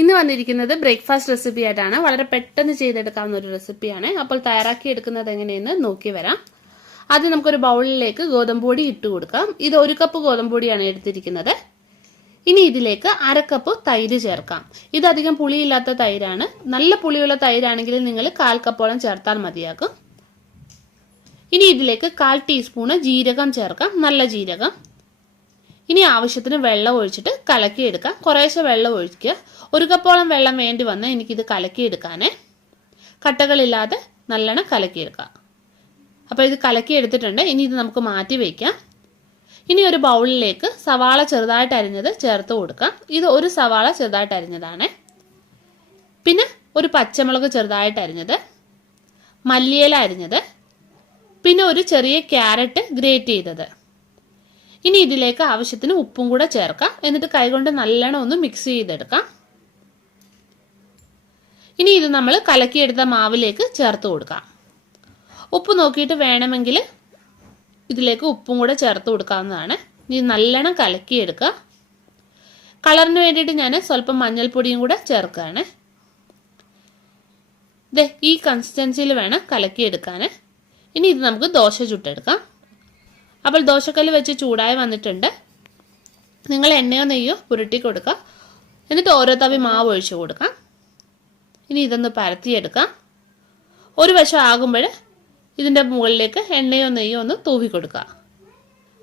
ഇന്ന് വന്നിരിക്കുന്നത് breakfast recipe ആയിട്ടാണ്. വളരെ പെട്ടെന്ന് ചെയ്തെടുക്കാവുന്ന ഒരു റെസിപ്പിയാണ്. അപ്പോൾ തയ്യാറാക്കി എടുക്കുന്നത് എങ്ങനെയെന്ന് നോക്കി വരാം. ആദ്യം നമുക്കൊരു ബൗളിലേക്ക് ഗോതമ്പ് പൊടി ഇട്ട് കൊടുക്കാം. ഇത് 1 കപ്പ് ഗോതമ്പ് പൊടിയാണ് എടുത്തിരിക്കുന്നത്. ഇനി ഇതിലേക്ക് 1/2 കപ്പ് തൈര് ചേർക്കാം. ഇത് അധികം പുളിയില്ലാത്ത തൈരാണ്. നല്ല പുളിയുള്ള തൈരാണെങ്കിൽ നിങ്ങൾ 1/4 കപ്പോളം ചേർത്താൽ മതിയാകും. ഇനി ഇതിലേക്ക് 1/4 ടീസ്പൂൺ ജീരകം ചേർക്കാം, നല്ല ജീരകം. ഇനി ആവശ്യത്തിന് വെള്ളം ഒഴിച്ചിട്ട് കലക്കിയെടുക്കാം. കുറേശ്ശെ വെള്ളം ഒഴിക്കുക. 1 കപ്പോളം വെള്ളം വേണ്ടി വന്നാൽ എനിക്കിത് കലക്കിയെടുക്കാനേ. കട്ടകളില്ലാതെ നല്ലോണം കലക്കിയെടുക്കാം. അപ്പോൾ ഇത് കലക്കിയെടുത്തിട്ടുണ്ട്. ഇനി ഇത് നമുക്ക് മാറ്റി വയ്ക്കാം. ഇനി ഒരു ബൗളിലേക്ക് സവാള ചെറുതായിട്ട് അരിഞ്ഞത് ചേർത്ത് കൊടുക്കാം. ഇത് 1 സവാള ചെറുതായിട്ട് അരിഞ്ഞതാണ്. പിന്നെ ഒരു പച്ചമുളക് ചെറുതായിട്ട് അരിഞ്ഞത്, മല്ലിയില അരിഞ്ഞത്, പിന്നെ ഒരു ചെറിയ ക്യാരറ്റ് ഗ്രേറ്റ് ചെയ്തത്. ഇനി ഇതിലേക്ക് ആവശ്യത്തിന് ഉപ്പും കൂടെ ചേർക്കാം. എന്നിട്ട് കൈകൊണ്ട് നല്ലോണം ഒന്ന് മിക്സ് ചെയ്തെടുക്കാം. ഇനി ഇത് നമ്മൾ കലക്കിയെടുത്ത മാവിലേക്ക് ചേർത്ത് കൊടുക്കാം. ഉപ്പ് നോക്കിയിട്ട് വേണമെങ്കിൽ ഇതിലേക്ക് ഉപ്പും കൂടെ ചേർത്ത് കൊടുക്കാവുന്നതാണ്. ഇനി നല്ലോണം കലക്കിയെടുക്കുക. കളറിന് വേണ്ടിയിട്ട് ഞാൻ സ്വല്പം മഞ്ഞൾപ്പൊടിയും കൂടെ ചേർക്കുകയാണ്. ഈ കൺസിസ്റ്റൻസിയിൽ വേണം കലക്കിയെടുക്കാൻ. ഇനി ഇത് നമുക്ക് ദോശ ചുട്ടെടുക്കാം. അപ്പോൾ ദോശക്കല്ല് വെച്ച് ചൂടായി വന്നിട്ടുണ്ട്. നിങ്ങൾ എണ്ണയോ നെയ്യോ പുരട്ടി കൊടുക്കുക. എന്നിട്ട് ഓരോ തവി മാവ് ഒഴിച്ചു കൊടുക്കാം. ഇനി ഇതൊന്ന് പരത്തിയെടുക്കാം. ഒരു വശം ആകുമ്പോൾ ഇതിൻ്റെ മുകളിലേക്ക് എണ്ണയോ നെയ്യോ ഒന്ന് തൂവി കൊടുക്കുക.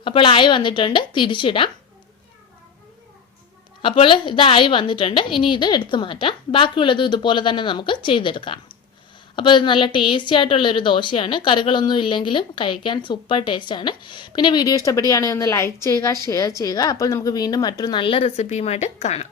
അപ്പോൾ ആയി വന്നിട്ടുണ്ട്. തിരിച്ചിടാം. അപ്പോൾ ഇതായി വന്നിട്ടുണ്ട്. ഇനി ഇത് എടുത്തു മാറ്റാം. ബാക്കിയുള്ളത് ഇതുപോലെ തന്നെ നമുക്ക് ചെയ്തെടുക്കാം. അപ്പോൾ ഇത് നല്ല ടേസ്റ്റി ആയിട്ടുള്ളൊരു ദോശയാണ്. കറികളൊന്നും ഇല്ലെങ്കിലും കഴിക്കാൻ സൂപ്പർ ടേസ്റ്റാണ്. പിന്നെ വീഡിയോ ഇഷ്ടപ്പെടുകയാണെങ്കിൽ ഒന്ന് ലൈക്ക് ചെയ്യുക, ഷെയർ ചെയ്യുക. അപ്പോൾ നമുക്ക് വീണ്ടും മറ്റൊരു നല്ല റെസിപ്പിയുമായിട്ട് കാണാം.